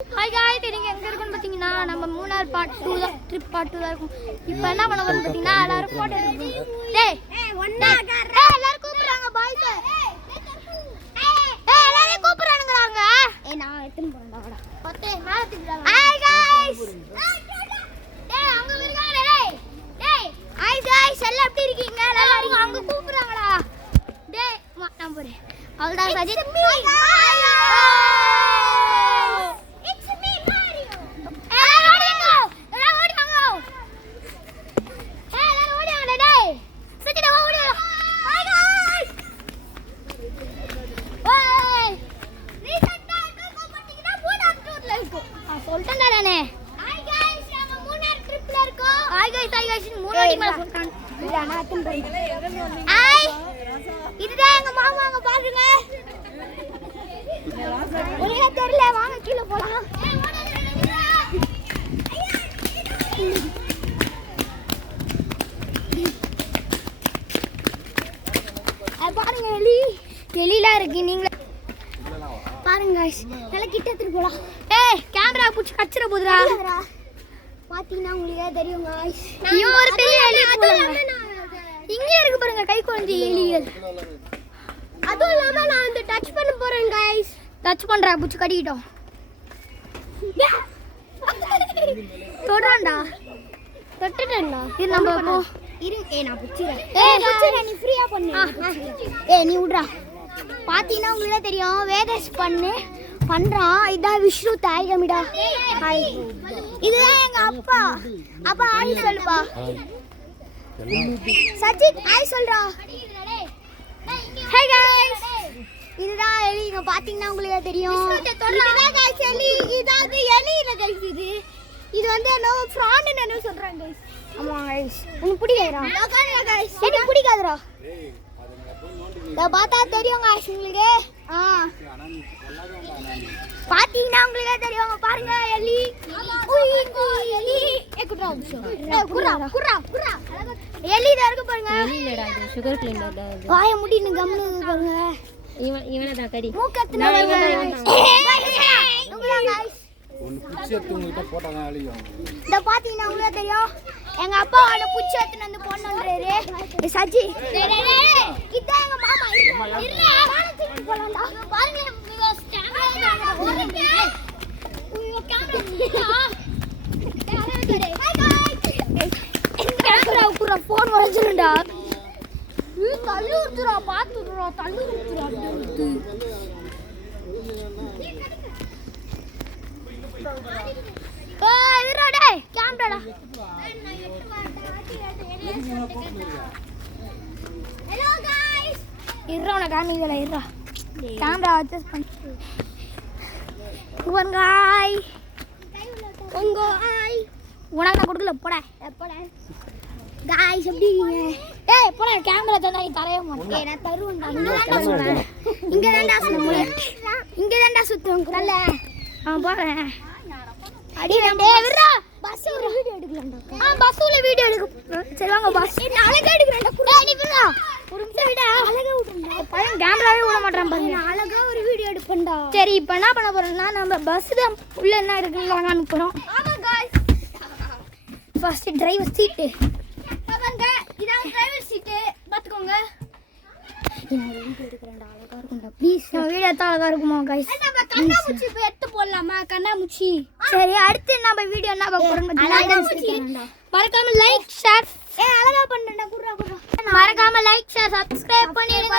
Hi guys, நீங்கள் எங்கே இருக்குன்னு பார்த்தீங்கன்னா நம்ம மூணார் பார்ட் 2 தான், ட்ரிப் பார்ட் 2 தான் இருக்கும். இப்போ என்ன பண்ண போகிறோம்னு பார்த்தீங்கன்னா எல்லாரும் ஃபோட்டோ எடுக்கணும். எல்லாரும் கூப்பிட்றாங்க பாய்ஸ். எல்லாரையும் கூப்பிட்றானுங்கிறாங்க. நான் எத்தனை போகிறேன் பத்து மேலே. ஹாய் காய்ஸ், அங்கே இருக்காங்க. ஹாய் காய்ஸ், எல்லாம் எப்படி இருக்கீங்க? எல்லாரும் அங்கே கூப்பிட்றாங்களா? நான் போகிறேன். அவ்வளோதான் சஜித். இதுதான் எங்க மாமா, அங்க பாருங்க. ஒரே தெரியல, வாங்க கீழே போலாம். பாருங்க, எலிலாம் இருக்கு. நீங்களே பாருங்க, நல்லா கிட்ட எடுத்துட்டு போலாம். கேமரா பிடிச்சி கச்சிர போதுரா. பாத்தீங்கன்னா உங்களுக்கே தெரியும் गाइस, ஒரு பெரிய எலி இங்க இருக்கு பாருங்க, கை குழந்தை எலிகள். அதுவும் இல்லாம நான் இந்த டச் பண்ண போறேன் गाइस. டச் பண்றா, புடிச்சு கடிட்டோம். தொடாண்டா, தொட்டுட்டேன்டா. இது நம்ம போ இரு. நான் புடிச்சறேன். புடிச்சறேன், நீ ஃப்ரீயா பண்ணு. நீ விடுடா. பாத்தீங்கன்னா உங்களுக்கு தெரியும், வேதஸ் பண்றான். இதான் விஷ்ணு தாயகமிடா. இதுதான் எங்க அப்பா. அப்பா ஆய் சொல்லுப்பா. சஜித் ஆய் சொல்றா. ஹே गाइस, இதுதான் எலி. இங்க பாத்தீங்கன்னா உங்களுக்கு தெரியும், இதுதான் गाइस எலி. இதான் எலி இல்ல गाइस. இது வந்து நோ ஃப்ரான் என்ன சொல்றாங்க गाइस. ஆமா गाइस, உங்களுக்கு பிடிக்காதடா. எனக்கு பிடிக்காதடா. இத பார்த்தா தெரியும் गाइस உங்களுக்கு. பாத்தீங்கன்னா உங்களுக்கு தெரியும். பாருங்க எலி. எலி குறா குறா எலி தான் இருக்கு பாருங்க. எலிடா, இது சுகர் கிளீனர் தான். வாய மூடின்னு கம்னு பாருங்க. இவன தான் கடி மூக்கத்துல ஒன்னு புச்சி எடுத்துங்க போட்டாங்க அழியும். இத பாத்தீங்கன்னா உங்களுக்கு தெரியும், எங்க அப்பா அவன புச்சி எடுத்து வந்து போனன்றாரு. சஜி கிட்ட எங்க மாமா இல்ல வானத்துக்கு போலாம்டா. பாருங்க நீங்க கேமரா போறீங்க. உங்க கேமரா கேமரா பூரா போன் வச்சிருந்தா. தள்ளு ஊத்துறா, பாத்துறா, தள்ளு ஊத்துறா. விராடே கேமராடா. ஹலோ गाइस, இருறோன காமிங்களா. இருறா, கேமரா அட்ஜஸ்ட் பண்ணு. குவங்காய் குவங்காய் உனக்கு நான் கொடுக்கல. போடா गाइस, எப்படி இருக்கீங்க? போடா, கேமரா தந்தா நீ தரவே மாட்டே. நான் தருவேன்டா. இங்க தான்டா சுத்துறேன். இங்க தான்டா சுத்துறேன் குறல்ல. போறேன். அடி விரா, பஸ் ஒரு வீடியோ எடுக்கலாம்டா. பஸ்ல வீடியோ எடுக்க. சரி வாங்க பஸ். நான் அழகா எடுக்கறேன்டா. குறா நீ விரா, ஒரு நிமிஷம் விடா. அழகா விடுடா. பையன் கேமராவே விட மாட்டறான் பாருங்க. நான் அழகா ஒரு வீடியோ எடுப்பேன்டா. சரி, இப்போ என்ன பண்ண போறோம்னா, நம்ம பஸ் தான் உள்ள என்ன இருக்குன்னு காமிக்க போறோம். ஆமா गाइस, ஃபர்ஸ்ட் டிரைவர் சீட் பாருங்க. இதான் டிரைவர் சீட், பாத்துக்கோங்க. நான் வீடியோ எடுக்கறேன்டா. அழகா இருக்கும்டா. ப்ளீஸ், நான் வீடியோ எடுத்தா அழகா இருக்குமா गाइस? நம்ம கண்ணாமூச்சி போய் எடுத்து போடலாமா? கண்ணாமூச்சி. சரி, அடுத்து நம்ம வீடியோ என்ன பார்க்க போறோம்னு பார்த்தீங்கன்னா, மறக்காம லைக் ஷேர். அழகா பண்ணடா. குறா மறக்காம லைக் ஷேர் சப்ஸ்கிரைப் பண்ணிடுங்க.